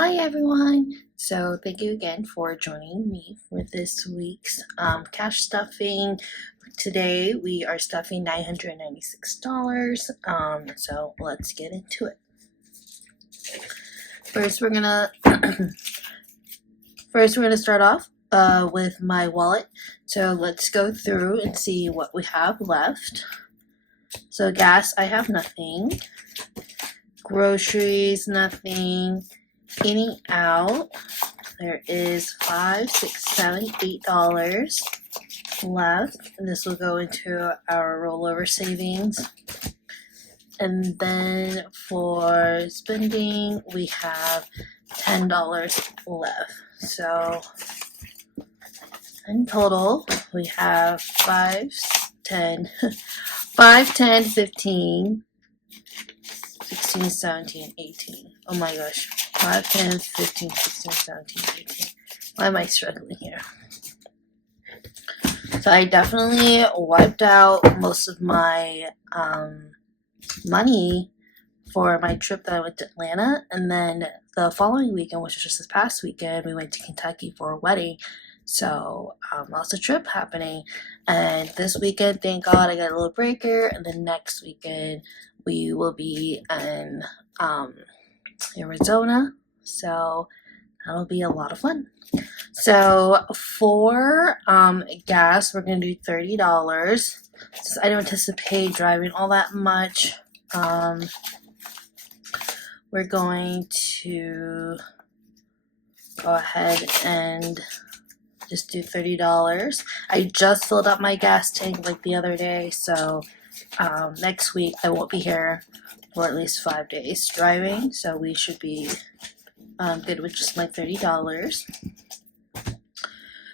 Hi everyone! So thank you again for joining me for this week's cash stuffing. Today we are stuffing $996. So let's get into it. First we're gonna start off with my wallet. So let's go through and see what we have left. So gas, I have nothing. Groceries, nothing. Eating out, there is $5, $6, $7, $8 left. And this will go into our rollover savings. And then for spending, we have $10 left. So in total, we have 5, 10, 5, 10, 15, 16, 17, 18. Oh my gosh. 5, 10, 15, 16, 17, 18. Why am I struggling here? So I definitely wiped out most of my money for my trip that I went to Atlanta. And then the following weekend, which was just this past weekend, we went to Kentucky for a wedding. So lots of trip happening. And this weekend, thank God, I got a little breaker. And then next weekend, we will be in Arizona. So that'll be a lot of fun. So for gas, we're going to do $30. Since I don't anticipate driving all that much, we're going to go ahead and just do $30. I just filled up my gas tank like the other day, so next week I won't be here for at least 5 days driving, so we should be good with just my $30.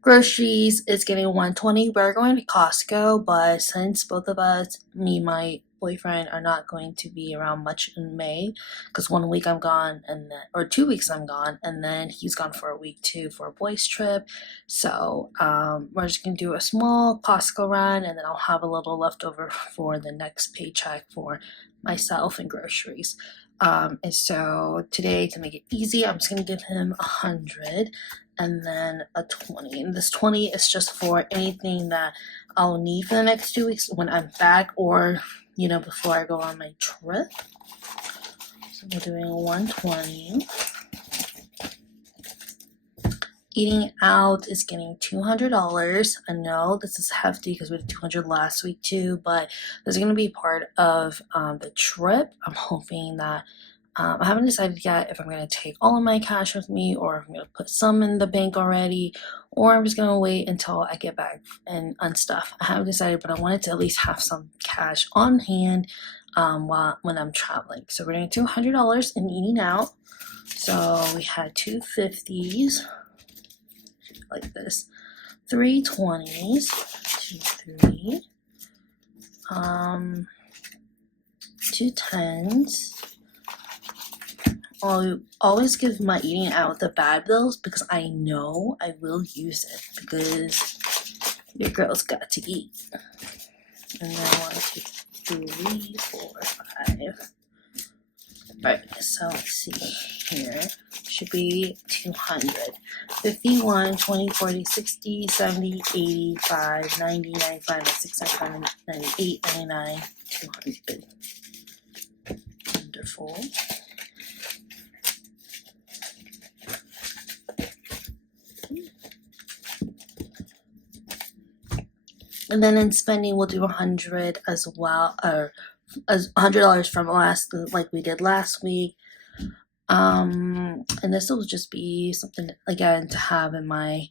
Groceries is getting $120. We're going to Costco, but since both of us, me, my boyfriend, are not going to be around much in May, because 1 week I'm gone, and then, or 2 weeks I'm gone, and then he's gone for a week too for a boys trip. So we're just gonna do a small Costco run, and then I'll have a little leftover for the next paycheck for myself and groceries. And so today, to make it easy, I'm just gonna give him 100 and then a 20. And this 20 is just for anything that I'll need for the next 2 weeks when I'm back, or before I go on my trip. So we're doing 120. Eating out is getting $200. I know this is hefty because we did $200 last week too, but this is going to be part of the trip. I'm hoping that I haven't decided yet if I'm going to take all of my cash with me, or if I'm going to put some in the bank already, or I'm just going to wait until I get back and unstuff. I haven't decided, but I wanted to at least have some cash on hand when I'm traveling. So we're doing $200 in eating out. So we had 250s like this, 3 20s, 2 3, 2 10s. I'll always give my eating out the bad bills because I know I will use it, because your girl's got to eat. And then 1, 2, 3, 4, 5. Alright, so let's see here. Should be 200. 51, 20, 40, 60, 70, 85, 90, 95, 96, 97, 98, 99, 200. Wonderful. And then in spending, we'll do 100 as well, or as $100 from like we did last week. And this will just be something, again, to have in my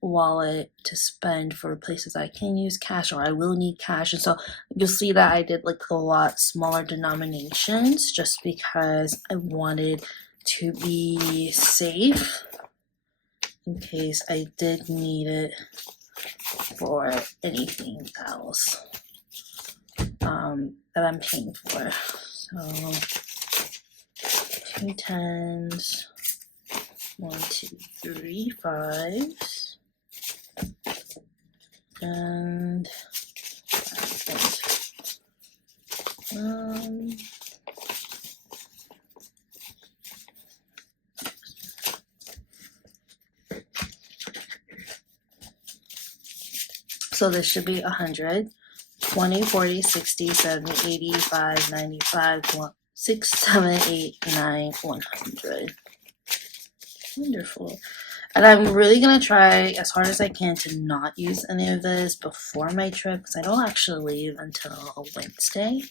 wallet to spend for places I can use cash, or I will need cash. And so you'll see that I did like a lot smaller denominations just because I wanted to be safe in case I did need it for anything else that I'm paying for. So 2 10s, 1, 2, 3 5s, and 5. So this should be 100, 20, 40, 60, 70, 85, 95, 6, 7, 8, 9, 100. Wonderful. And I'm really going to try as hard as I can to not use any of this before my trip because I don't actually leave until Wednesday.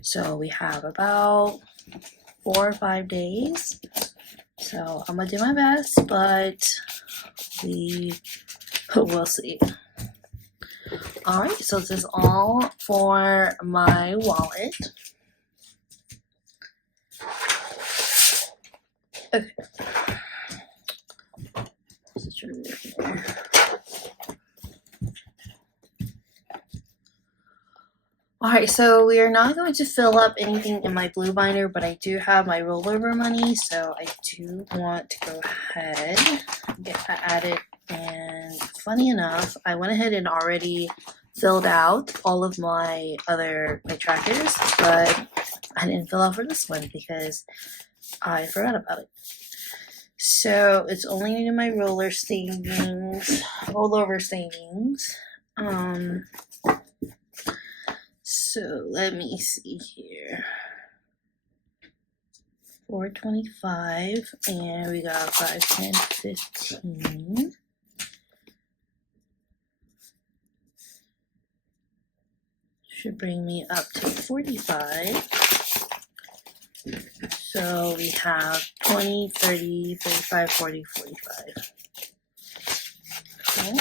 So we have about 4 or 5 days. So I'm going to do my best, but we'll see. Alright, so this is all for my wallet. Okay. Alright, so we are not going to fill up anything in my blue binder, but I do have my rollover money, so I do want to go ahead and get that added. And funny enough, I went ahead and already filled out all of my trackers, but I didn't fill out for this one because I forgot about it. So it's only in my rollover savings. So let me see here. 425, and we got 5, 10, 15. Should bring me up to 45. So we have 20, 30, 35, 40, 45. Okay.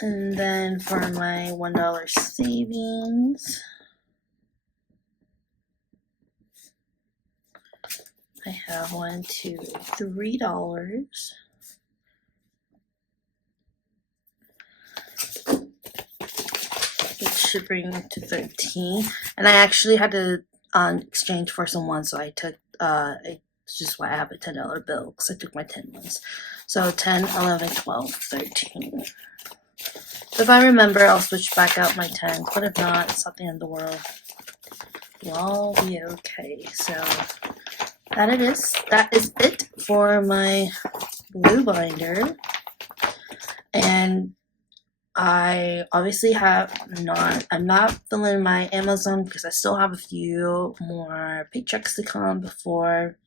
And then for my $1 savings, I have $1, $2, $3. It should bring me to 13. And I actually had to exchange for someone, so I took it's just why I have a $10 bill because I took my 10 ones. So 10, 11, 12, 13. If I remember, I'll switch back out my 10s, but if not, it's not the end of the world. You'll all be okay. So that is it for my blue binder. And I obviously I'm not filling my Amazon because I still have a few more paychecks to come before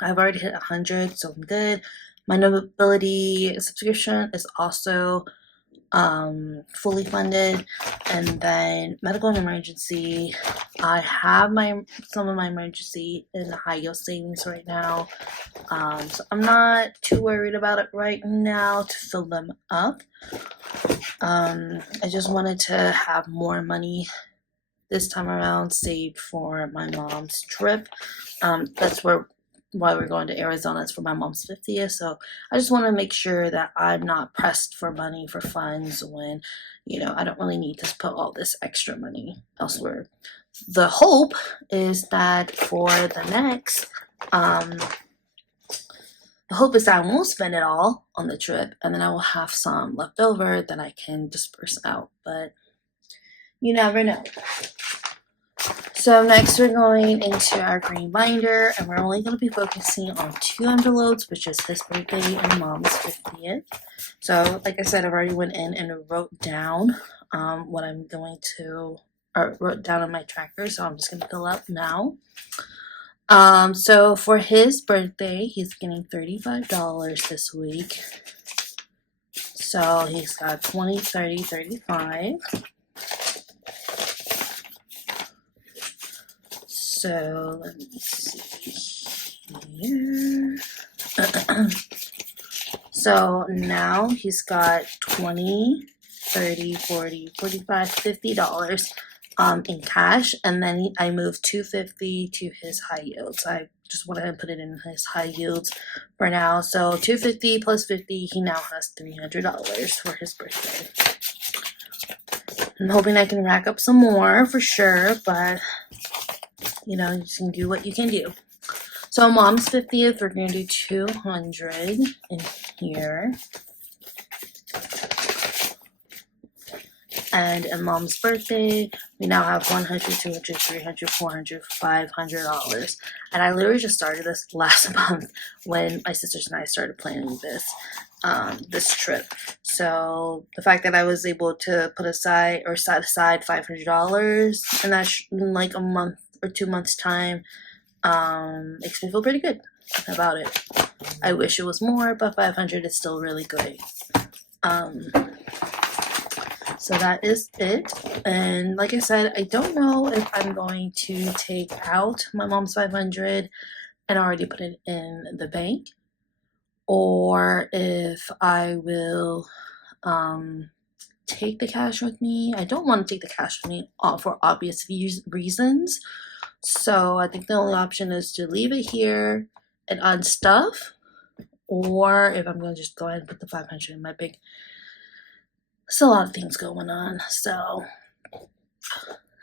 I've already hit 100, so I'm good. My Nobility subscription is also fully funded, and then medical and emergency, I have some of my emergency in the high yield savings right now, so I'm not too worried about it right now to fill them up. I just wanted to have more money this time around saved for my mom's trip. That's why we're going to Arizona. It's for my mom's 50th, so I just want to make sure that I'm not pressed for money for funds when, I don't really need to put all this extra money elsewhere. The hope is that for the next, the hope is that I won't spend it all on the trip, and then I will have some left over that I can disperse out, but you never know. So next we're going into our green binder, and we're only going to be focusing on 2 envelopes, which is his birthday and mom's 50th. So like I said, I've already went in and wrote down what I'm going to, or wrote down on my tracker, so I'm just going to fill out now. So for his birthday, he's getting $35 this week. So he's got 20, 30, 35. So let me see here. So now he's got 20, 30, 40, 45, $50 in cash, and then I moved $250 to his high yields. I just went ahead and put it in his high yields for now. So $250 plus $50, he now has $300 for his birthday. I'm hoping I can rack up some more for sure, but you can do what you can do. So mom's 50th, we're going to do 200 in here. And on mom's birthday, we now have $100, $200, $300, $400, $500. And I literally just started this last month when my sisters and I started planning this trip. So the fact that I was able to put aside or set aside $500 in that in like a month or 2 months time makes me feel pretty good about it. I wish it was more, but 500 is still really good. So that is it. And like I said, I don't know if I'm going to take out my mom's 500 and already put it in the bank, or if I will take the cash with me. I don't want to take the cash with me for obvious reasons. So I think the only option is to leave it here and unstuff, or if I'm going to just go ahead and put the 500 in my bank. There's a lot of things going on, so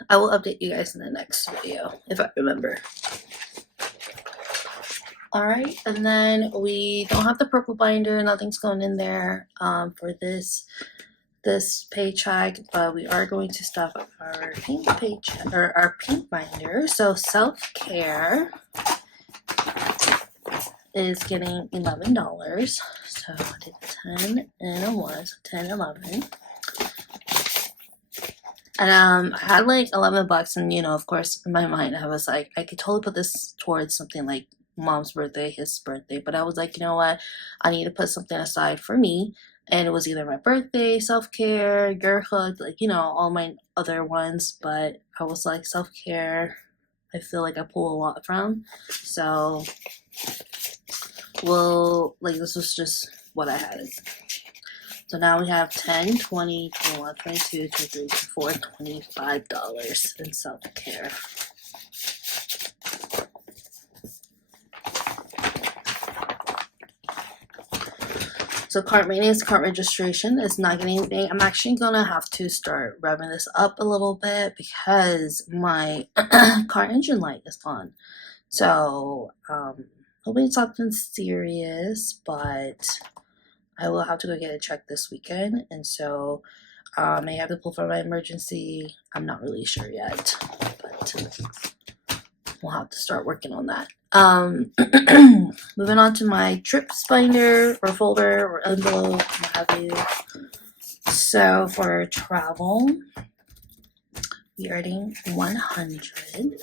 I will update you guys in the next video if I remember. Alright, and then we don't have the purple binder, nothing's going in there for this paycheck, but we are going to stuff our pink paycheck or our pink binder. So self-care is getting $11. So I did 10 and a 1, so 10, 11. And I had like $11, and you know, of course, in my mind, I was like, I could totally put this towards something like mom's birthday, his birthday, but I was like, you know what, I need to put something aside for me. And it was either my birthday, self-care, girlhood, like, you know, all my other ones, but I was like, self-care, I feel like I pull a lot from. So, well, like, this was just what I had. So now we have 10, 20, 21, 22, 23, 24, $25 in self-care. So cart maintenance, cart registration is not getting anything. I'm actually gonna have to start revving this up a little bit because my car engine light is on. So hopefully it's nothing serious, but I will have to go get it checked this weekend, and so I may have to pull for my emergency. I'm not really sure yet, but we'll have to start working on that. Moving on to my trips binder or folder or envelope, what have you. So for travel, we are adding 100.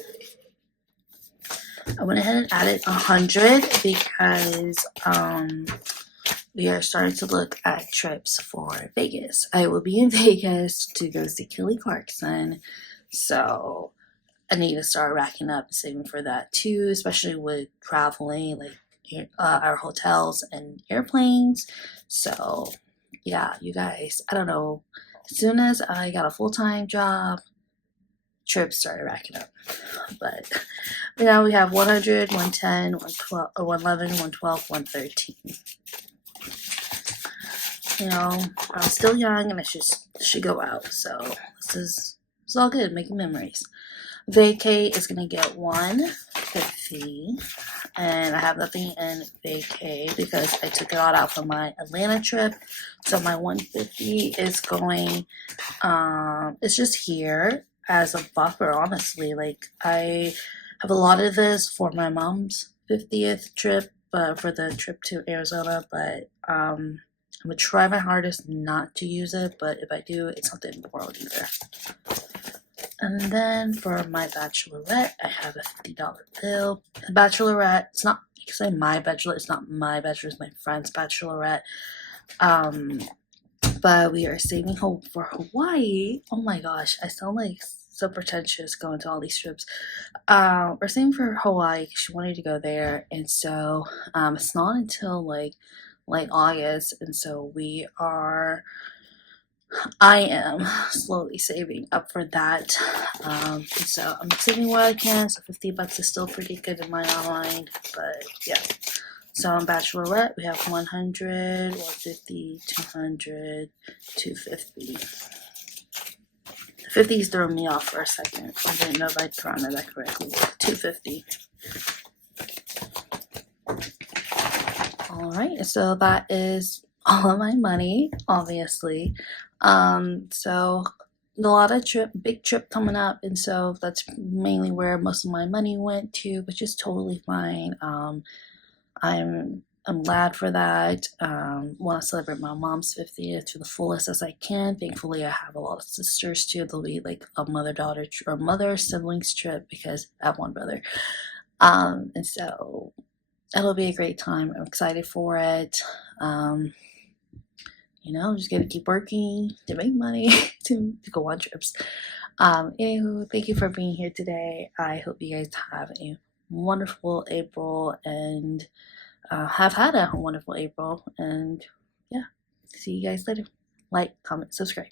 I went ahead and added 100 because we are starting to look at trips for Vegas. I will be in Vegas to go see Kelly Clarkson, so I need to start racking up and saving for that too, especially with traveling, like our hotels and airplanes. So yeah, you guys, I don't know, as soon as I got a full-time job, trips started racking up. But now we have 100, 110, 112, 111, 112, 113. You know, I'm still young and I should go out, so it's all good, making memories. Vacay is gonna get $150, and I have nothing in vacay because I took it all out for my Atlanta trip. So my $150 is going, it's just here as a buffer, honestly. Like, I have allotted this for my mom's 50th trip, for the trip to Arizona, but I'm gonna try my hardest not to use it, but if I do, it's not the end of the world either. And then for my bachelorette, I have a $50 bill. The bachelorette, it's not, you can say my bachelorette, it's not my bachelorette, it's my friend's bachelorette. But we are saving hope for Hawaii. Oh my gosh, I sound like so pretentious going to all these trips. We're saving for Hawaii because she wanted to go there, and so it's not until like August, and so I am slowly saving up for that. So I'm saving what I can, so $50 is still pretty good in my mind, but yeah. So on bachelorette, we have 100, 150, 200, 250. 50's throwing me off for a second. I didn't know if I'd counted that correctly. 250. Alright, so that is all of my money, obviously. So a lot of big trip coming up, and so that's mainly where most of my money went to, which is totally fine. I'm glad for that. Want to celebrate my mom's 50th to the fullest as I can. Thankfully, I have a lot of sisters too. There'll be like a mother daughter or mother siblings trip because I have one brother. And so it'll be a great time. I'm excited for it. Um, just gonna keep working to make money to go on trips. Anywho, thank you for being here today. I hope you guys have a wonderful April and have had a wonderful April. And yeah, see you guys later. Like, comment, subscribe.